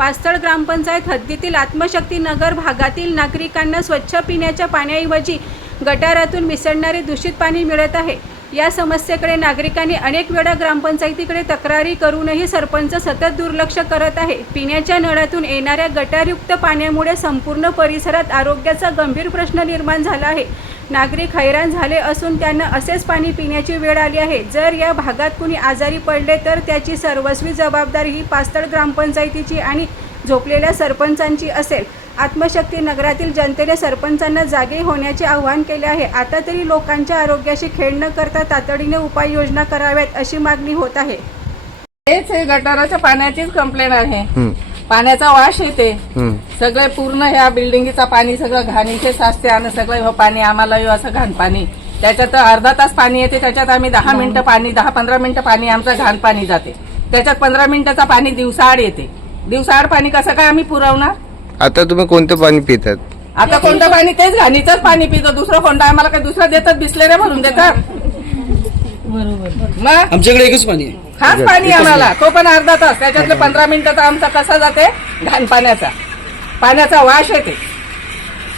पास्तळ ग्रामपंचायत हद्दीतील आत्मशक्ती नगर भागातील नागरिकांना स्वच्छ पिण्याच्या पाण्याऐवजी गटारातून मिसळणारे दूषित पाणी मिळत आहे. या समस्येकडे नागरिकांनी अनेक वेळा ग्रामपंचायतीकडे तक्रारी करूनही सरपंच सतत दुर्लक्ष करत आहे. पिण्याच्या नळातून येणाऱ्या गटारयुक्त पाण्यामुळे संपूर्ण परिसरात आरोग्याचा गंभीर प्रश्न निर्माण झाला आहे. नागरिक हैराण झाले असून त्यांना असेच पाणी पिण्याची वेळ आली आहे. जर या भागात कुणी आजारी पडले तर त्याची सर्वस्वी जबाबदारी ही पास्तळ ग्रामपंचायतीची आणि झोपलेल्या सरपंचांची असेल. आत्मशक्ती नगरातील जनतेने सरपंचांना जागे होण्याचे आवाहन केले आहे. आता तरी लोकांच्या आरोग्याशी खेळ न करता तातडीने उपाययोजना कराव्यात अशी मागणी होत आहे. हेच हे गटाराच्या पाण्याचीच कंप्लेंट आहे. पाण्याचा वास येते. हम्म. सगळे पूर्ण ह्या बिल्डिंगचं पाणी सगळं घाणीचे साचते आणि सगळं हे पाणी आम्हाला हे असं घाण पाणी. त्याच्यात अर्धा तास पाणी येते त्याच्यात आम्ही दहा मिनिटं पाणी दहा पंधरा मिनिटं पाणी आमचं घाण पाणी जाते. त्याच्यात पंधरा मिनिटाचं पाणी दिवसाआड येते. दिवसाआड पाणी कसं काय आम्ही पुरवणार? आता तुम्ही कोणतं पाणी पितात आता कोणतं पाणी? तेच घाणीचंच पाणी पितो. दुसरं कोणतं? आम्हाला काही दुसरं देतात बिसलेल्या भरून देतात. मग? आमच्याकडे एकच पाणी आहे. खास पाणी आम्हाला. तो पण अर्धा तास. त्याच्यातले पंधरा मिनिटाचा आमचा कसा जाते? घाण पाण्याचा. पाण्याचा वास येते.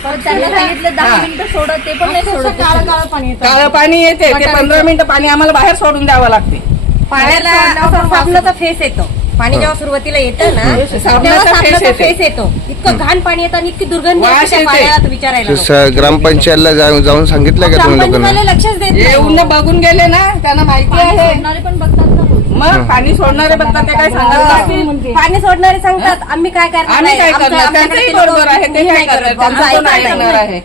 परत त्यांना सांगितलं दहा हा. मिनिटं सोडत ते पण नाही सोडत काळं काळं पाणी येतं. काळं पाणी येते ते पंधरा मिनिटं पाणी आम्हाला बाहेर सोडून द्यावं लागते. पाण्याला असं साबणाचा फेस येतो. पाणी जेव्हा सुरुवातीला येतं ना तेव्हा फेस साबणाचा येते. फेस येतो इतकं घाण पाणी येतं आणि इतकी दुर्गंधी वास येते. पाण्यात विचारायला तर नको. स- ग्रामपंचायतला जाऊन जाऊन सांगितलं का तुम्ही लोकांना लक्षच देत नाही येऊन बघून गेले ना त्यांना माहिती आहे. मग पाणी सोडणारे बघतात ते काय सांगत नसतील. पाणी सोडणारे सांगतात आम्ही काय करणार आम्ही आहे? काय आमचं- करणार आमच्याकडे त्यांचंही ते लोकं बरोबर आहे ते नाही काय करणार करत. त्यांचं कोण ऐकणार. आहे